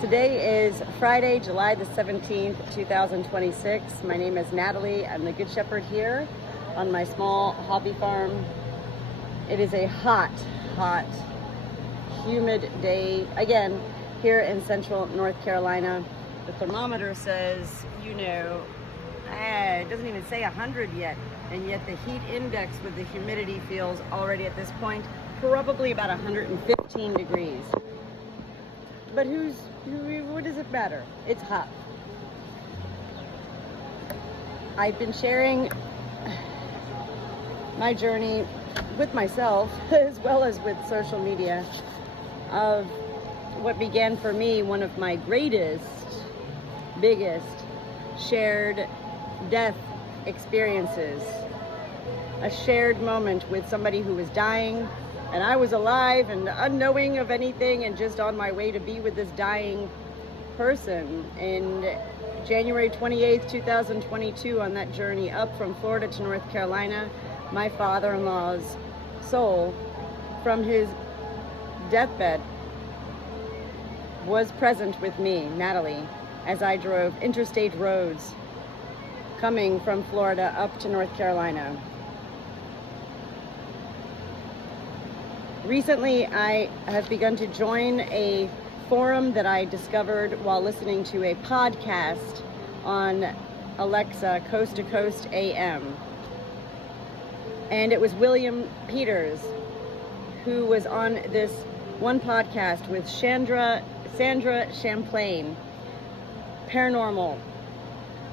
Today is Friday, July the 17th, 2026. My name is Natalie. I'm the Good Shepherd here on my small hobby farm. It is a hot, humid day, again, here in central North Carolina. The thermometer says, it doesn't even say 100 yet, and yet the heat index with the humidity feels already at this point probably about 115 degrees. But what does it matter? It's hot. I've been sharing my journey with myself as well as with social media of what began for me one of my biggest shared death experiences. A shared moment with somebody who was dying, and I was alive and unknowing of anything and just on my way to be with this dying person. In January 28th, 2022, on that journey up from Florida to North Carolina, my father-in-law's soul from his deathbed was present with me, Natalie, as I drove interstate roads coming from Florida up to North Carolina. Recently, I have begun to join a forum that I discovered while listening to a podcast on Alexa, Coast to Coast AM. And it was William Peters who was on this one podcast with Sandra Champlain, paranormal.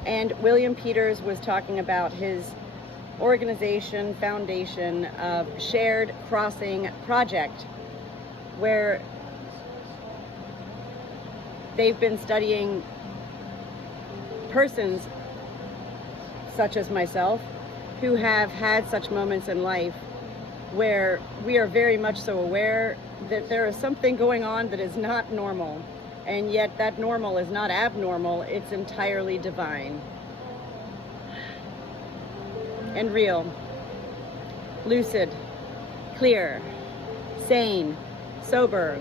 And William Peters was talking about his foundation of Shared Crossing Project, where they've been studying persons such as myself who have had such moments in life where we are very much so aware that there is something going on that is not normal, and yet that normal is not abnormal, it's entirely divine and real, lucid, clear, sane, sober.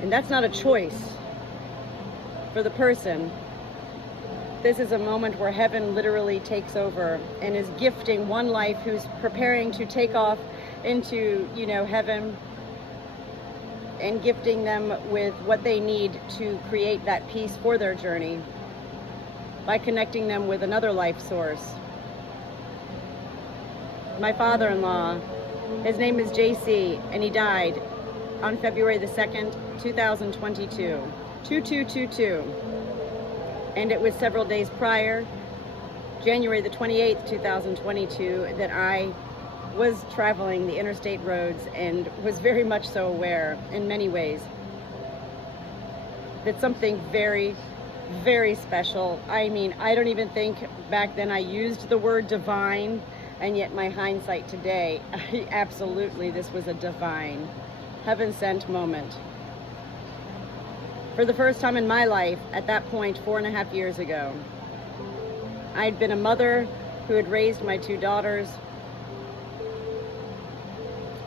And that's not a choice for the person. This is a moment where heaven literally takes over and is gifting one life who's preparing to take off into, heaven, and gifting them with what they need to create that peace for their journey by connecting them with another life source. My father-in-law, his name is JC, and he died on February the 2nd, 2022, 2222. And it was several days prior, January the 28th, 2022, that I was traveling the interstate roads and was very much so aware in many ways that something very, very special. I mean, I don't even think back then I used the word divine. And yet my hindsight today, absolutely, this was a divine, heaven-sent moment. For the first time in my life, at that point, 4.5 years ago, I'd been a mother who had raised my two daughters.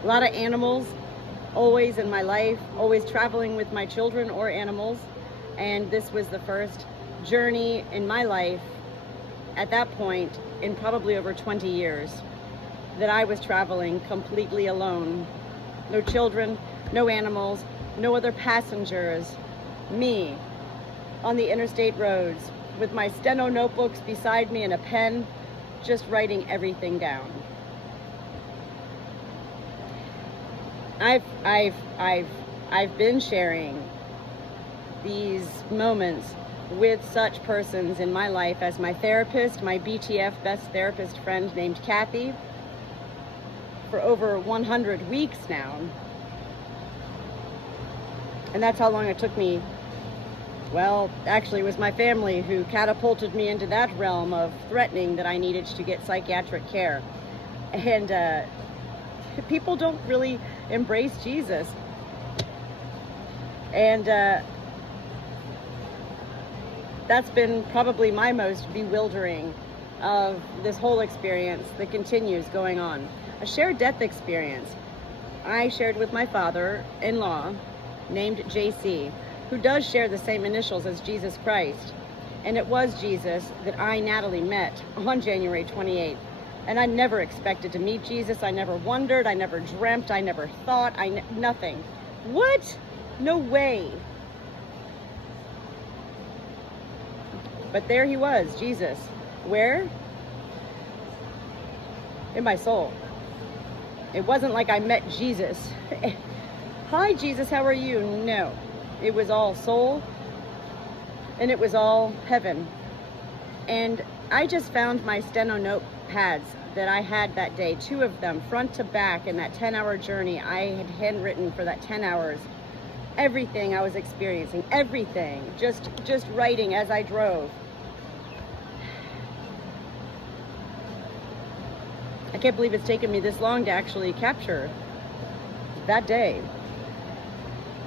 A lot of animals, always in my life, always traveling with my children or animals. And this was the first journey in my life at that point in probably over 20 years that I was traveling completely alone. No children, no animals, no other passengers. Me on the interstate roads with my steno notebooks beside me and a pen, just writing everything down. I've been sharing these moments with such persons in my life as my therapist, my BTF, best therapist friend named Kathy, for over 100 weeks now. And that's how long it took me. Well, actually, it was my family who catapulted me into that realm of threatening that I needed to get psychiatric care. And people don't really embrace Jesus. And that's been probably my most bewildering of this whole experience that continues going on. A shared death experience I shared with my father-in-law named JC. who does share the same initials as Jesus Christ. And it was Jesus that I, Natalie, met on January 28th. And I never expected to meet Jesus. I never wondered. I never dreamt. I never thought. Nothing. What? No way. But there he was, Jesus. Where? In my soul. It wasn't like I met Jesus. Hi, Jesus, how are you? No. It was all soul, and it was all heaven. And I just found my steno notepads that I had that day, 2 of them, front to back, in that 10-hour journey I had handwritten for that 10 hours. Everything I was experiencing, everything, just writing as I drove. I can't believe it's taken me this long to actually capture that day.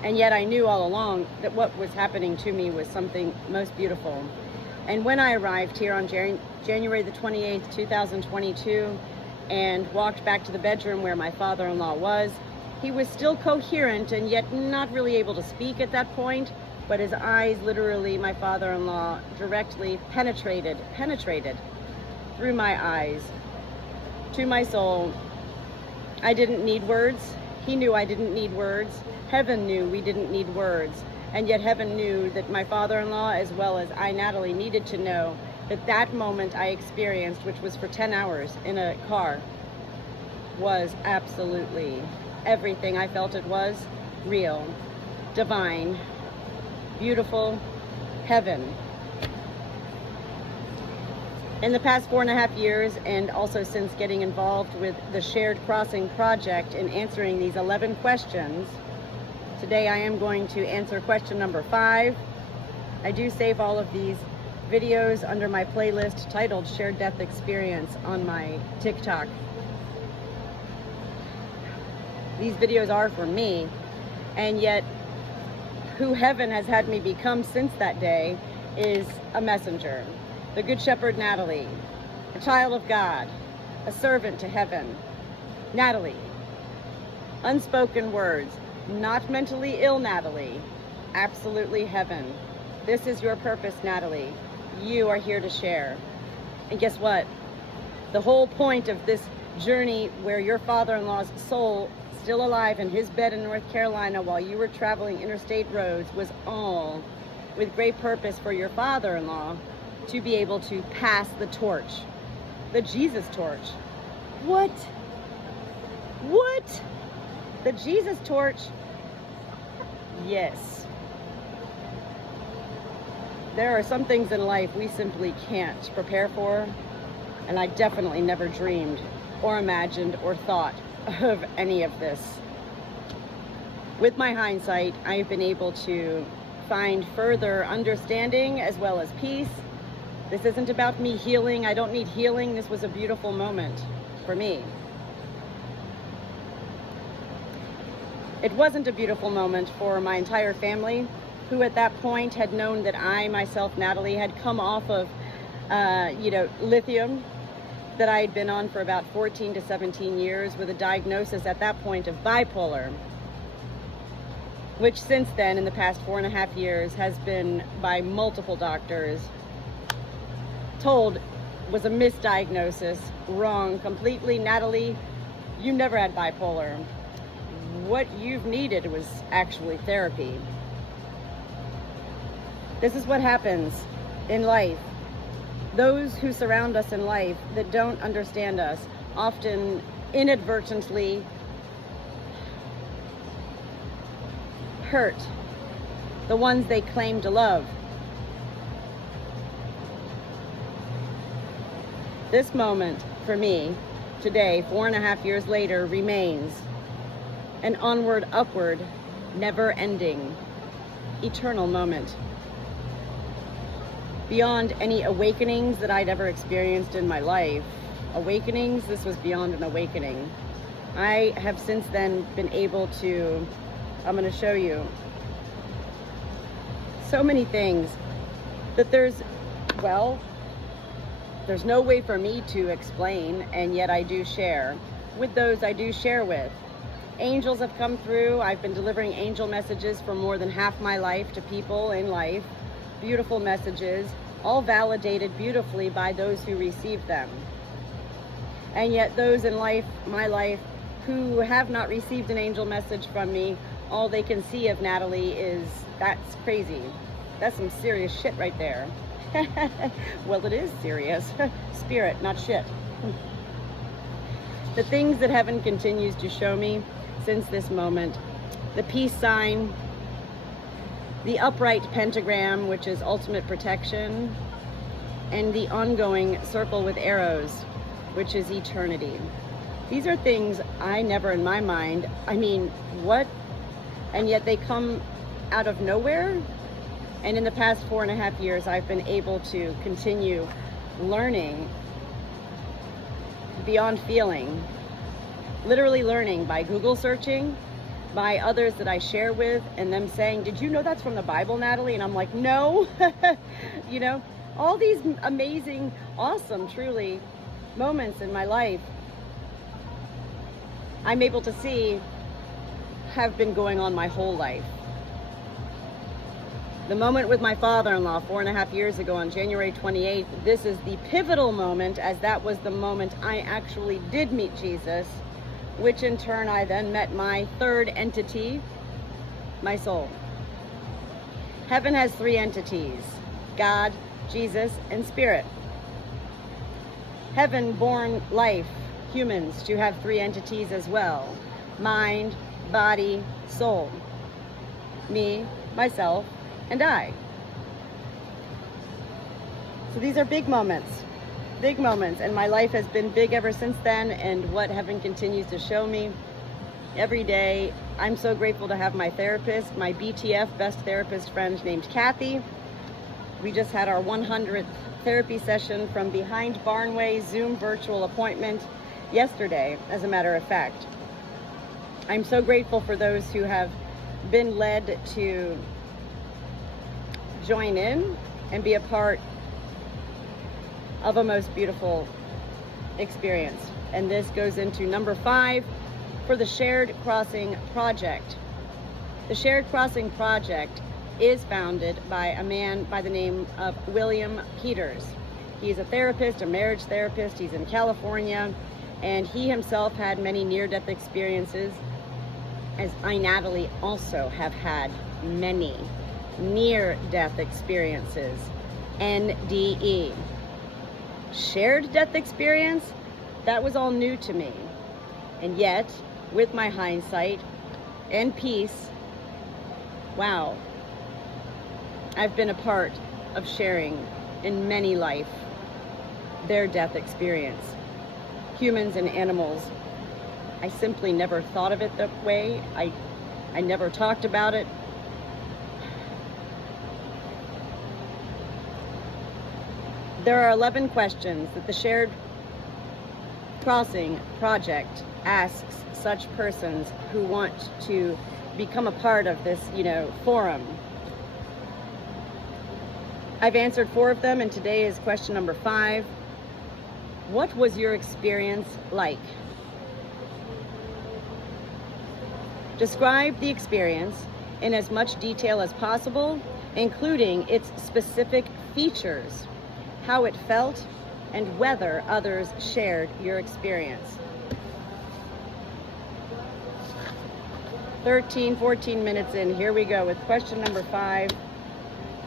And yet I knew all along that what was happening to me was something most beautiful. And when I arrived here on January the 28th, 2022, and walked back to the bedroom where my father-in-law was, he was still coherent and yet not really able to speak at that point, but his eyes, literally, my father-in-law directly penetrated through my eyes to my soul. I didn't need words. He knew I didn't need words. Heaven knew we didn't need words. And yet heaven knew that my father-in-law, as well as I, Natalie, needed to know that that moment I experienced, which was for 10 hours in a car, was absolutely everything I felt it was: real, divine, beautiful, heaven. In the past 4.5 years, and also since getting involved with the Shared Crossing Project and answering these 11 questions, today I am going to answer question number 5. I do save all of these videos under my playlist titled Shared Death Experience on my TikTok. These videos are for me, and yet who heaven has had me become since that day is a messenger. The Good Shepherd Natalie, a child of God, a servant to heaven. Natalie, unspoken words, not mentally ill Natalie, absolutely heaven. This is your purpose, Natalie. You are here to share. And guess what? The whole point of this journey, where your father-in-law's soul, still alive in his bed in North Carolina while you were traveling interstate roads, was all with great purpose for your father-in-law to be able to pass the torch, the Jesus torch. What? What? The Jesus torch? Yes. There are some things in life we simply can't prepare for, and I definitely never dreamed or imagined or thought of any of this. With my hindsight, I've been able to find further understanding as well as peace. This isn't about me healing. I don't need healing. This was a beautiful moment for me. It wasn't a beautiful moment for my entire family, who at that point had known that I, myself, Natalie, had come off of, lithium that I had been on for about 14 to 17 years, with a diagnosis at that point of bipolar, which since then, in the past 4.5 years, has been by multiple doctors told was a misdiagnosis, wrong completely. Natalie, you never had bipolar. What you've needed was actually therapy. This is what happens in life. Those who surround us in life that don't understand us often inadvertently hurt the ones they claim to love. This moment for me today, 4.5 years later, remains an onward, upward, never-ending, eternal moment. Beyond any awakenings that I'd ever experienced in my life, awakenings, this was beyond an awakening. I have since then been able to, I'm going to show you so many things that there's no way for me to explain, and yet I do share with those I do share with. Angels have come through. I've been delivering angel messages for more than half my life to people in life. Beautiful messages, all validated beautifully by those who receive them. And yet those in life, my life, who have not received an angel message from me, all they can see of Natalie is, that's crazy. That's some serious shit right there. Well, it is serious. Spirit, not shit. The things that heaven continues to show me since this moment: the peace sign, the upright pentagram, which is ultimate protection, and the ongoing circle with arrows, which is eternity. These are things I never in my mind, I mean, what? And yet they come out of nowhere. And in the past 4.5 years, I've been able to continue learning beyond feeling, literally learning by Google searching, by others that I share with, and them saying, did you know that's from the Bible, Natalie? And I'm like, no. You know, all these amazing, awesome, truly moments in my life I'm able to see have been going on my whole life. The moment with my father-in-law 4.5 years ago on January 28th, this is the pivotal moment, as that was the moment I actually did meet Jesus, which in turn I then met my third entity, my soul. Heaven has 3 entities: God, Jesus, and Spirit. Heaven-born life, humans, to have 3 entities as well: mind, body, soul. Me, myself, and I. So these are big moments, and my life has been big ever since then, and what heaven continues to show me every day. I'm so grateful to have my therapist, my BTF, best therapist friend, named Kathy. We just had our 100th therapy session from behind Barnway Zoom virtual appointment yesterday, as a matter of fact. I'm so grateful for those who have been led to join in and be a part of a most beautiful experience. And this goes into number 5 for the Shared Crossing Project. The Shared Crossing Project is founded by a man by the name of William Peters. He's a therapist, a marriage therapist. He's in California, and he himself had many near-death experiences, as I, Natalie, also have had many near-death experiences. NDE. Shared death experience? That was all new to me. And yet, with my hindsight and peace, wow, I've been a part of sharing in many life their death experience. Humans and animals. I simply never thought of it that way. I never talked about it. There are 11 questions that the Shared Crossing Project asks such persons who want to become a part of this, forum. I've answered 4 of them, and today is question number 5. What was your experience like? Describe the experience in as much detail as possible, including its specific features, how it felt, and whether others shared your experience. 14 minutes in, here we go with question number 5.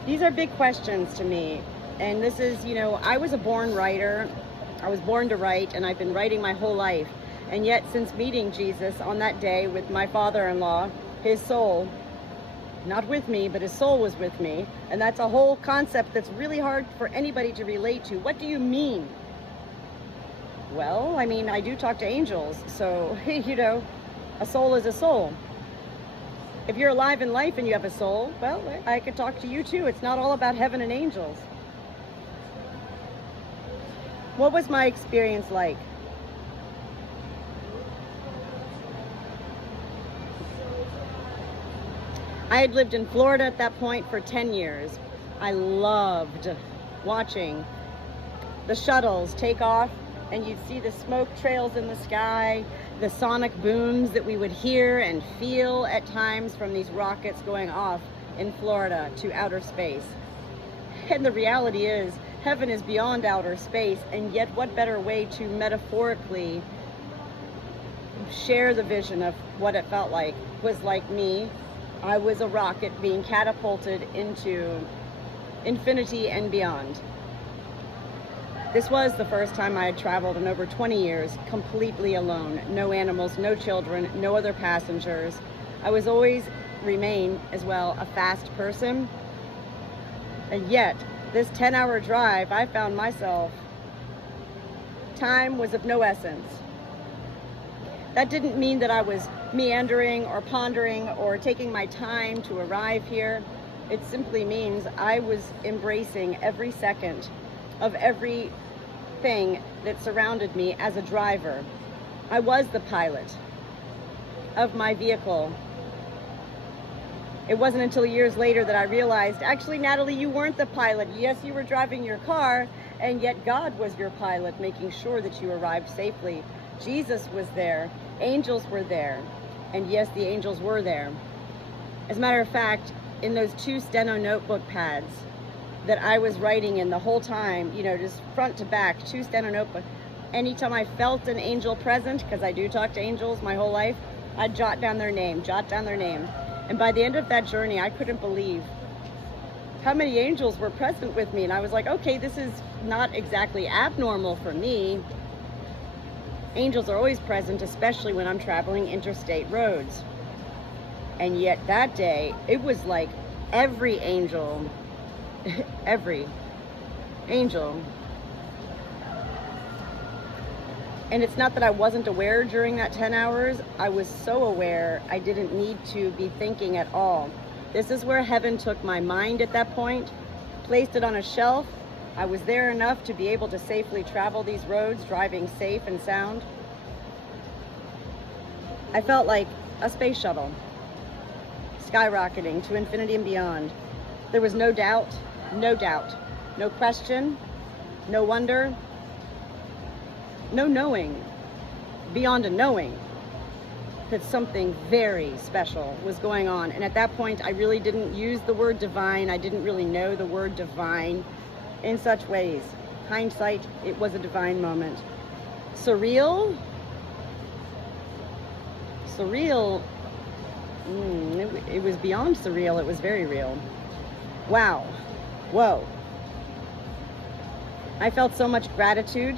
These are big questions to me, and this is, I was a born writer. I was born to write, and I've been writing my whole life. And yet, since meeting Jesus on that day with my father-in-law, his soul, not with me, but his soul was with me. And that's a whole concept that's really hard for anybody to relate to. What do you mean? Well, I do talk to angels. So, a soul is a soul. If you're alive in life and you have a soul, well, I could talk to you too. It's not all about heaven and angels. What was my experience like? I had lived in Florida at that point for 10 years. I loved watching the shuttles take off, and you'd see the smoke trails in the sky. the sonic booms that we would hear and feel at times from these rockets going off in Florida to outer space. And the reality is, heaven is beyond outer space, and yet what better way to metaphorically share the vision of what it felt like was like me. I was a rocket being catapulted into infinity and beyond. This was the first time I had traveled in over 20 years, completely alone. No animals, no children, no other passengers. I was always remain as well a fast person. And yet, this 10-hour drive, I found myself, time was of no essence. That didn't mean that I was meandering or pondering or taking my time to arrive here. It simply means I was embracing every second of everything that surrounded me as a driver. I was the pilot of my vehicle. It wasn't until years later that I realized, actually, Natalie, you weren't the pilot. Yes, you were driving your car, and yet God was your pilot, making sure that you arrived safely. Jesus was there. Angels were there. And yes, the angels were there. As a matter of fact, in those 2 steno notebook pads that I was writing in the whole time, you know, just front to back, 2 steno notebooks, anytime I felt an angel present, because I do talk to angels my whole life, I'd jot down their name. And by the end of that journey, I couldn't believe how many angels were present with me. And I was like, okay, this is not exactly abnormal for me. Angels are always present, especially when I'm traveling interstate roads. And yet that day, it was like every angel, every angel. And it's not that I wasn't aware during that 10 hours. I was so aware, I didn't need to be thinking at all. This is where heaven took my mind at that point, placed it on a shelf. I was there enough to be able to safely travel these roads, driving safe and sound. I felt like a space shuttle, skyrocketing to infinity and beyond. There was no doubt, no question, no wonder, no knowing, beyond a knowing that something very special was going on. And at that point, I really didn't use the word divine. I didn't really know the word divine in such ways. Hindsight, it was a divine moment. Surreal? Surreal, it was beyond surreal. It was very real. Wow. Whoa. I felt so much gratitude.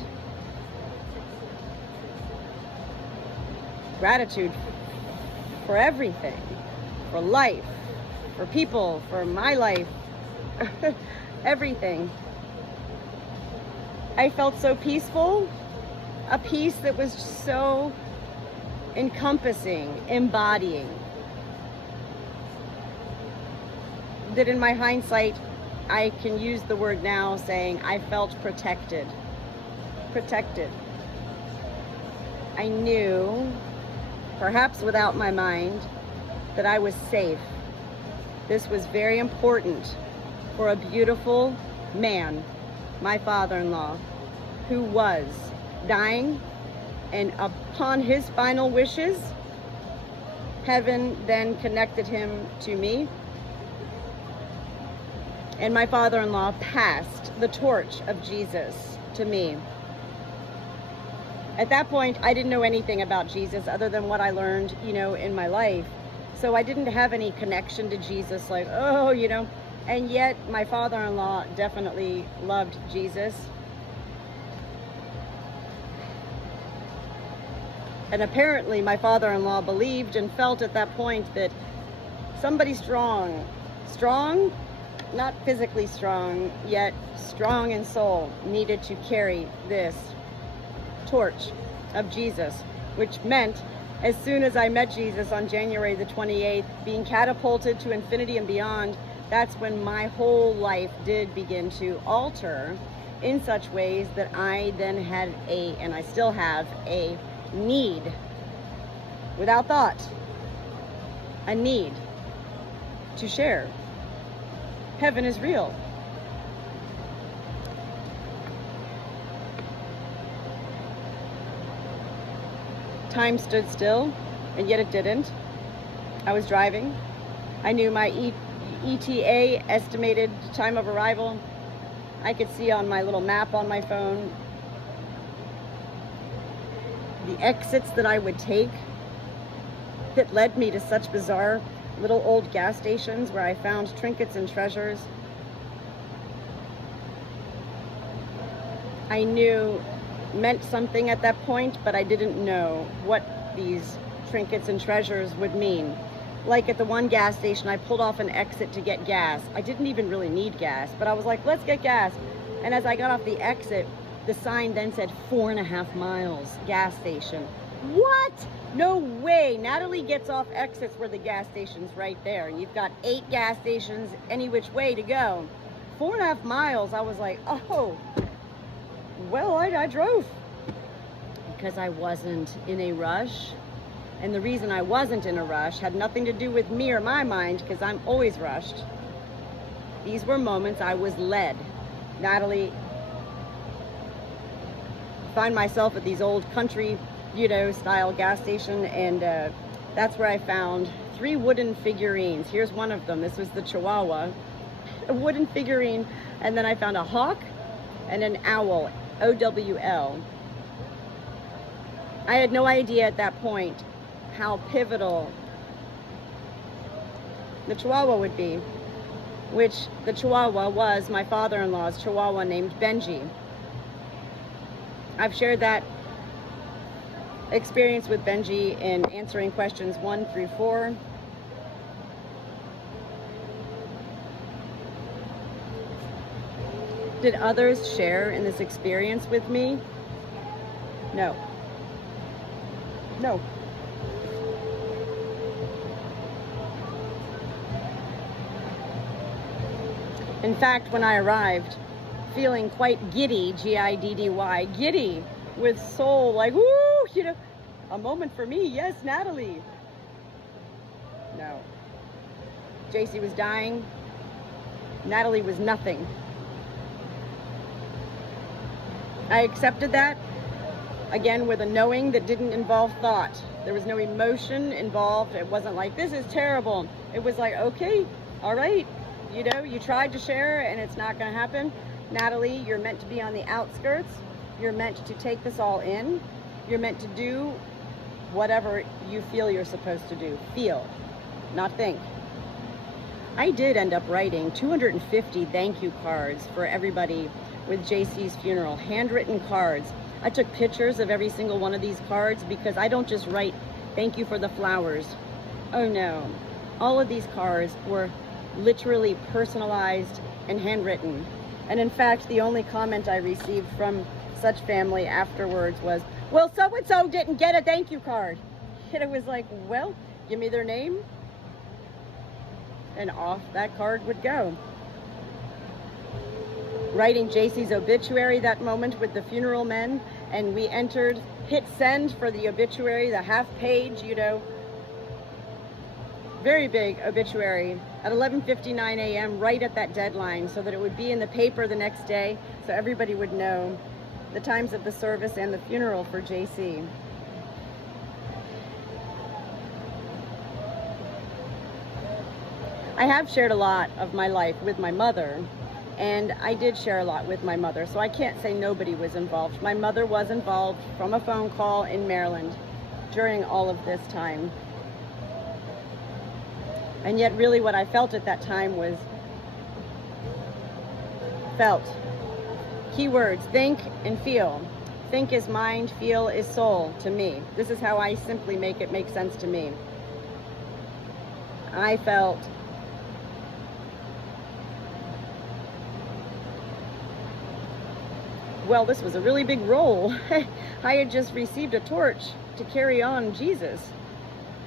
Gratitude for everything, for life, for people, for my life, everything. I felt so peaceful, a peace that was so encompassing, embodying, that in my hindsight, I can use the word now saying I felt protected. Protected. I knew, perhaps without my mind, that I was safe. This was very important for a beautiful man, my father-in-law, who was dying, and upon his final wishes, heaven then connected him to me, and my father-in-law passed the torch of Jesus to me. At that point, I didn't know anything about Jesus other than what I learned, in my life. So I didn't have any connection to Jesus, like, and yet my father-in-law definitely loved Jesus. And apparently my father-in-law believed and felt at that point that somebody strong, not physically strong, yet strong in soul, needed to carry this torch of Jesus, which meant as soon as I met Jesus on January the 28th, being catapulted to infinity and beyond, that's when my whole life did begin to alter in such ways that I then had and I still have a need, without thought, a need to share. Heaven is real. Time stood still, and yet it didn't. I was driving. I knew my ETA, estimated time of arrival. I could see on my little map on my phone the exits that I would take that led me to such bizarre little old gas stations where I found trinkets and treasures. I knew meant something at that point, but I didn't know what these trinkets and treasures would mean. Like at the one gas station, I pulled off an exit to get gas. I didn't even really need gas, but I was like, let's get gas. And as I got off the exit, the sign then said 4.5 miles, gas station. What? No way. Natalie gets off exits where the gas station's right there. You've got 8 gas stations any which way to go. 4.5 miles, I was like, oh, well, I drove. Because I wasn't in a rush. And the reason I wasn't in a rush had nothing to do with me or my mind, because I'm always rushed. These were moments I was led. Natalie, find myself at these old country, style gas station, and that's where I found 3 wooden figurines. Here's one of them. This was the Chihuahua, a wooden figurine, and then I found a hawk and an owl, OWL. I had no idea at that point how pivotal the Chihuahua would be, which the Chihuahua was my father-in-law's Chihuahua named Benji. I've shared that experience with Benji in answering questions 1 through 4. Did others share in this experience with me? No. No. In fact, when I arrived, feeling quite giddy, G-I-D-D-Y, giddy, with soul, like, woo, a moment for me, yes, Natalie. No. JC was dying. Natalie was nothing. I accepted that, again, with a knowing that didn't involve thought. There was no emotion involved. It wasn't like, this is terrible. It was like, okay, all right. You tried to share and it's not going to happen. Natalie, you're meant to be on the outskirts. You're meant to take this all in. You're meant to do whatever you feel you're supposed to do. Feel, not think. I did end up writing 250 thank you cards for everybody with JC's funeral, handwritten cards. I took pictures of every single one of these cards because I don't just write thank you for the flowers. Oh no, all of these cards were literally personalized and handwritten. And in fact, the only comment I received from such family afterwards was, well, so-and-so didn't get a thank you card. And it was like, well, give me their name, and off that card would go. Writing JC's obituary that moment with the funeral men, and we hit send for the obituary, the half page, very big obituary at 11:59 a.m. right at that deadline, so that it would be in the paper the next day, so everybody would know the times of the service and the funeral for JC. I have shared a lot of my life with my mother, and I did share a lot with my mother, so I can't say nobody was involved. My mother was involved from a phone call in Maryland during all of this time. And yet really what I felt at that time was felt. Keywords, think and feel. Think is mind, feel is soul to me. This is how I simply make it make sense to me. I felt well, this was a really big role. I had just received a torch to carry on Jesus,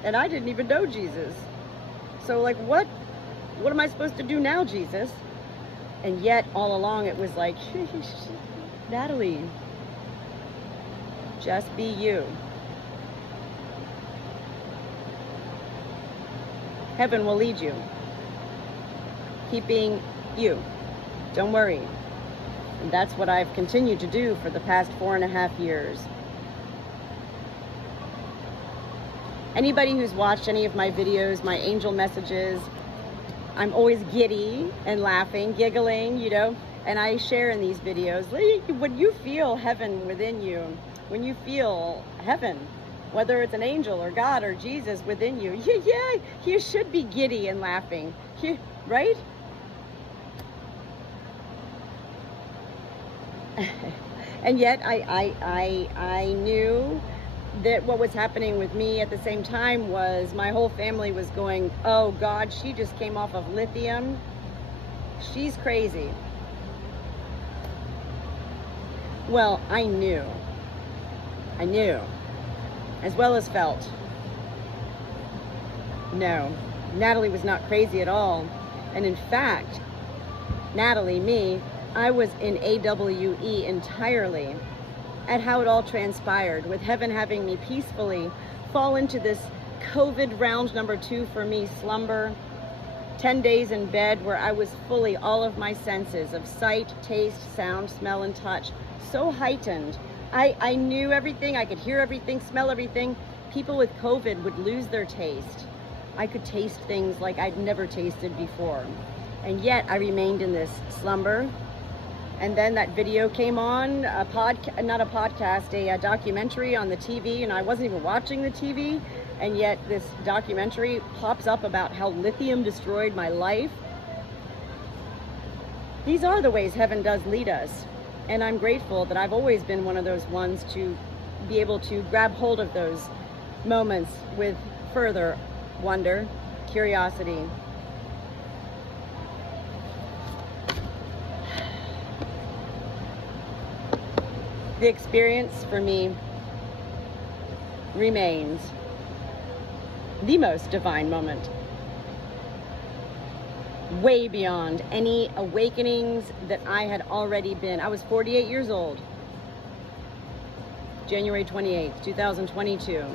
and I didn't even know Jesus. So like, what am I supposed to do now, Jesus? And yet all along it was like, Natalie, just be you. Heaven will lead you. Keep being you. Don't worry. And that's what I've continued to do for the past 4.5 years. Anybody who's watched any of my videos, my angel messages, I'm always giddy and laughing, giggling, you know, and I share in these videos, when you feel heaven within you, when you feel heaven, whether it's an angel or God or Jesus within you, yeah, you should be giddy and laughing, right? And yet I knew that what was happening with me at the same time was my whole family was going, oh God, she just came off of lithium. She's crazy. Well, I knew, as well as felt. No, Natalie was not crazy at all. And in fact, Natalie, me, I was in AWE entirely at how it all transpired, with heaven having me peacefully fall into this COVID round number 2 for me, slumber, 10 days in bed where I was fully all of my senses of sight, taste, sound, smell, and touch so heightened. I knew everything, I could hear everything, smell everything. People with COVID would lose their taste. I could taste things like I'd never tasted before. And yet I remained in this slumber. And then that video came on, a documentary on the TV, and I wasn't even watching the TV, and yet this documentary pops up about how lithium destroyed my life. These are the ways heaven does lead us, and I'm grateful that I've always been one of those ones to be able to grab hold of those moments with further wonder, curiosity. The experience for me remains the most divine moment, way beyond any awakenings that I had already been. I was 48 years old, January 28th, 2022,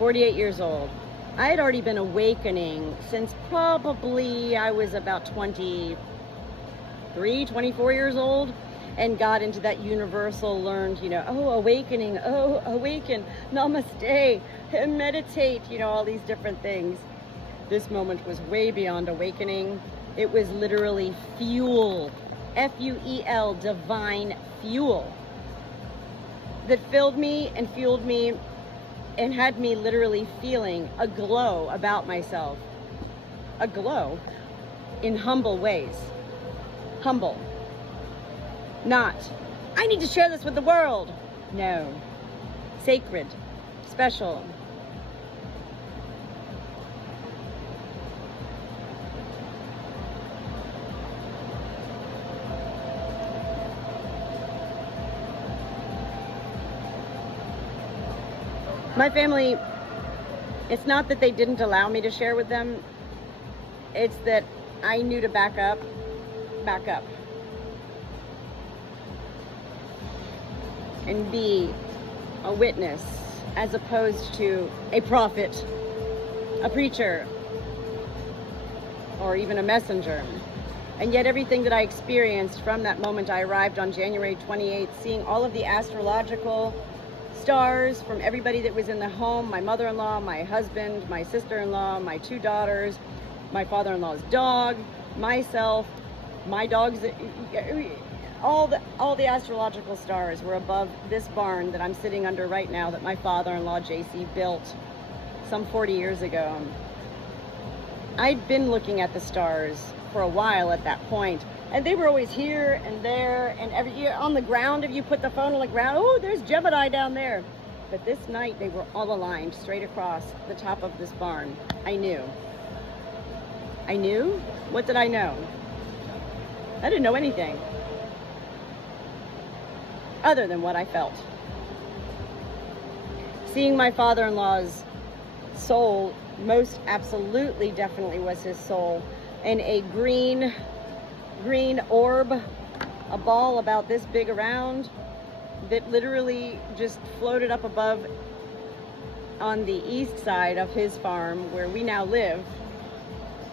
48 years old. I had already been awakening since probably I was about 23, 24 years old. And got into that universal learned, you know, oh, awakening, oh, awaken, namaste, meditate, you know, all these different things. This moment was way beyond awakening. It was literally fuel, F-U-E-L, divine fuel, that filled me and fueled me and had me literally feeling a glow about myself. A glow in humble ways. Humble. Not, I need to share this with the world. No. Sacred. Special. My family, it's not that they didn't allow me to share with them. It's that I knew to back up. And be a witness as opposed to a prophet, a preacher, or even a messenger. And yet everything that I experienced from that moment I arrived on January 28th, seeing all of the astrological stars from everybody that was in the home, my mother-in-law, my husband, my sister-in-law, my 2 daughters, my father-in-law's dog, myself, my dogs, all the astrological stars were above this barn that I'm sitting under right now that my father-in-law JC built some 40 years ago. I'd been looking at the stars for a while at that point, and they were always here and there and on the ground. If you put the phone on the ground, oh, there's Gemini down there. But this night they were all aligned straight across the top of this barn. I knew. What did I know? I didn't know anything other than what I felt. Seeing my father-in-law's soul, most absolutely definitely was his soul, in a green orb, a ball about this big around, that literally just floated up above on the east side of his farm where we now live,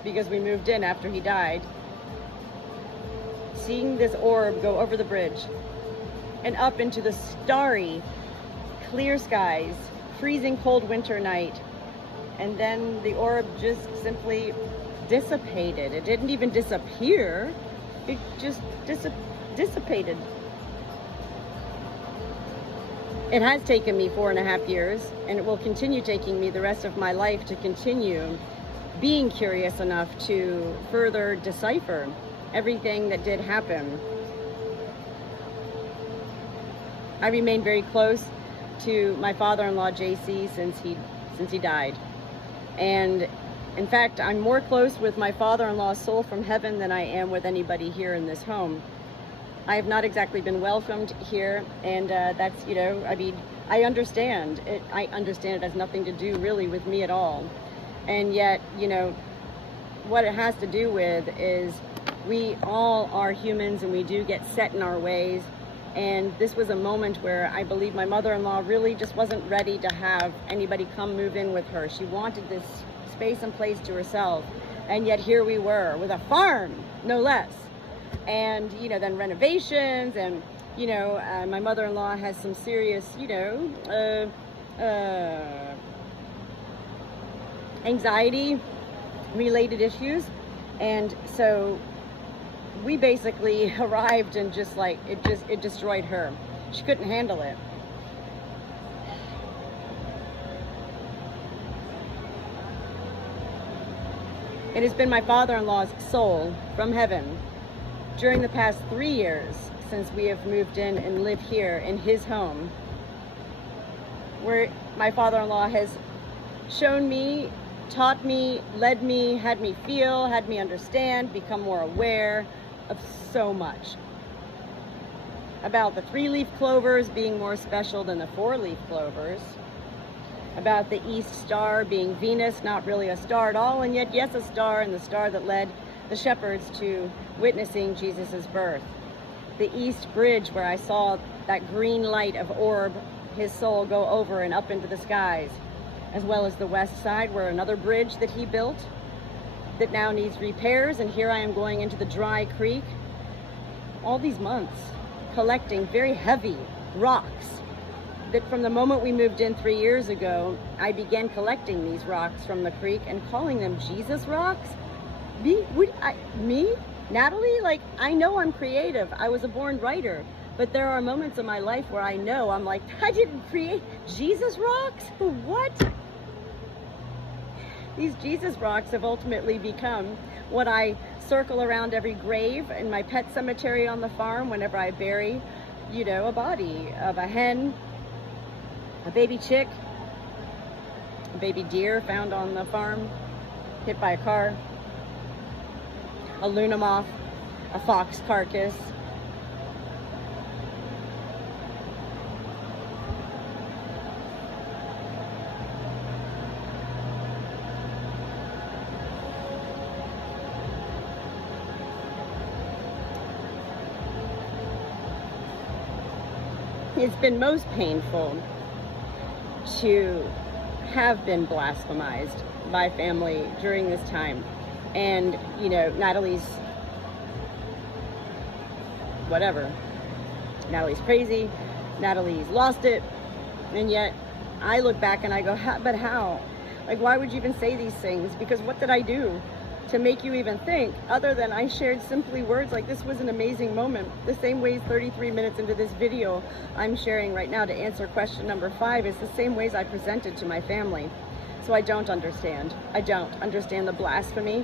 because we moved in after he died. Seeing this orb go over the bridge and up into the starry, clear skies, freezing cold winter night, and then the orb just simply dissipated. It didn't even disappear, it just dissipated. It has taken me 4.5 years, and it will continue taking me the rest of my life to continue being curious enough to further decipher everything that did happen. I remained very close to my father-in-law, JC, since he died. And in fact, I'm more close with my father-in-law's soul from heaven than I am with anybody here in this home. I have not exactly been welcomed here, and that's, you know, I mean, I understand it. I understand it has nothing to do really with me at all. And yet, you know, what it has to do with is we all are humans, and we do get set in our ways. And this was a moment where I believe my mother-in-law really just wasn't ready to have anybody come move in with her. She wanted this space and place to herself. And yet here we were with a farm, no less. And, you know, then renovations, and, you know, my mother-in-law has some serious, you know, anxiety related issues. And so we basically arrived, and just like, it destroyed her. She couldn't handle it. It has been my father-in-law's soul from heaven during the past 3 years since we have moved in and live here in his home, where my father-in-law has shown me, taught me, led me, had me feel, had me understand, become more aware of so much. About the 3-leaf clovers being more special than the 4-leaf clovers. About the East Star being Venus, not really a star at all, and yet yes, a star, and the star that led the shepherds to witnessing Jesus's birth. The East Bridge, where I saw that green light of orb, his soul, go over and up into the skies, as well as the West Side, where another bridge that he built that now needs repairs, and here I am going into the dry creek. All these months collecting very heavy rocks that from the moment we moved in 3 years ago, I began collecting these rocks from the creek and calling them Jesus rocks. Me? Natalie? Like, I know I'm creative. I was a born writer. But there are moments in my life where I know I'm like, I didn't create Jesus rocks? What? These Jesus rocks have ultimately become what I circle around every grave in my pet cemetery on the farm whenever I bury, you know, a body of a hen, a baby chick, a baby deer found on the farm, hit by a car, a Luna moth, a fox carcass. It's been most painful to have been blasphemized by family during this time. And, you know, Natalie's whatever. Natalie's crazy. Natalie's lost it. And yet I look back and I go, but how? Like, why would you even say these things? Because what did I do to make you even think, other than I shared simply words like, this was an amazing moment. The same ways 33 minutes into this video I'm sharing right now to answer question number 5 is the same ways I presented to my family. So I don't understand. I don't understand the blasphemy.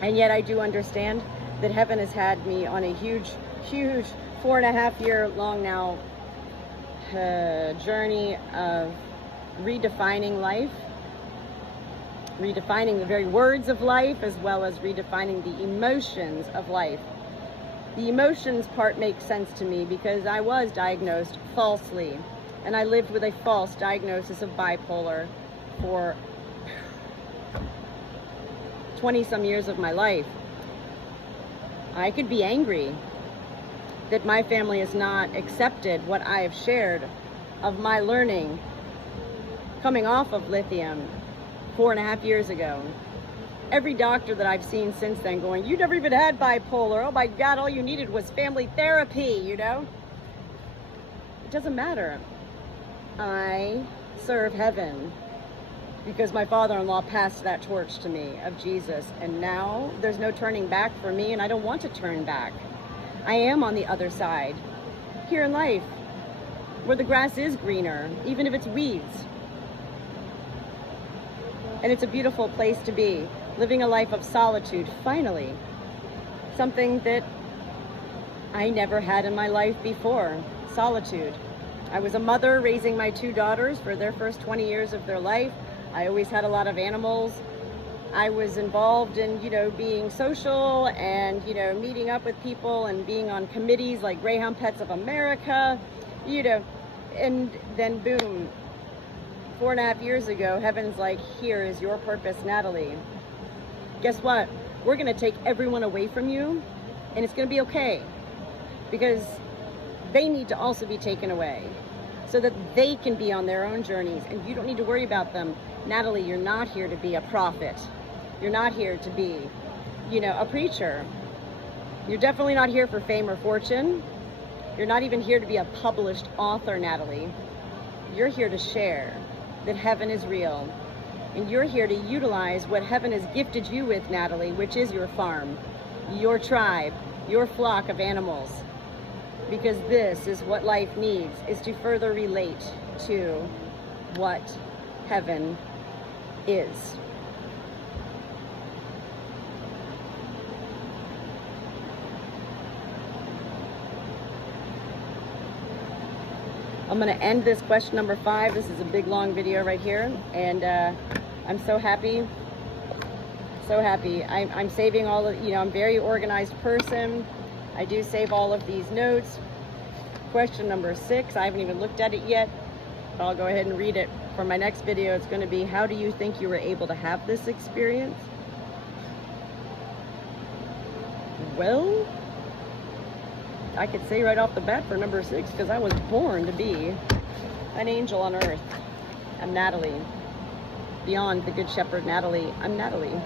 And yet I do understand that heaven has had me on a huge 4.5 year long now journey of redefining life, redefining the very words of life, as well as redefining the emotions of life. The emotions part makes sense to me because I was diagnosed falsely, and I lived with a false diagnosis of bipolar for 20 some years of my life. I could be angry that my family has not accepted what I have shared of my learning coming off of lithium 4.5 years ago. Every doctor that I've seen since then going, you never even had bipolar. Oh my God, all you needed was family therapy, you know? It doesn't matter. I serve heaven. because my father-in-law passed that torch to me of Jesus. And now there's no turning back for me, and I don't want to turn back. I am on the other side, here in life, where the grass is greener, even if it's weeds. And it's a beautiful place to be, living a life of solitude, finally. Something that I never had in my life before, solitude. I was a mother raising my 2 daughters for their first 20 years of their life. I always had a lot of animals. I was involved in, being social and, meeting up with people and being on committees like Greyhound Pets of America, and then boom, 4.5 years ago, heaven's like, here is your purpose, Natalie. Guess what? We're gonna take everyone away from you, and it's gonna be okay, because they need to also be taken away so that they can be on their own journeys, and you don't need to worry about them. Natalie, you're not here to be a prophet. You're not here to be, a preacher. You're definitely not here for fame or fortune. You're not even here to be a published author, Natalie. You're here to share that heaven is real. And you're here to utilize what heaven has gifted you with, Natalie, which is your farm, your tribe, your flock of animals. Because this is what life needs, is to further relate to what heaven is. I'm going to end this question number 5. This is a big long video right here, and I'm so happy, so happy. I'm saving all of, I'm a very organized person. I do save all of these notes. Question number 6, I haven't even looked at it yet, but I'll go ahead and read it for my next video. It's going to be, how do you think you were able to have this experience? Well, I could say right off the bat for number 6, because I was born to be an angel on earth. I'm Natalie. Beyond the Good Shepherd, Natalie. I'm Natalie.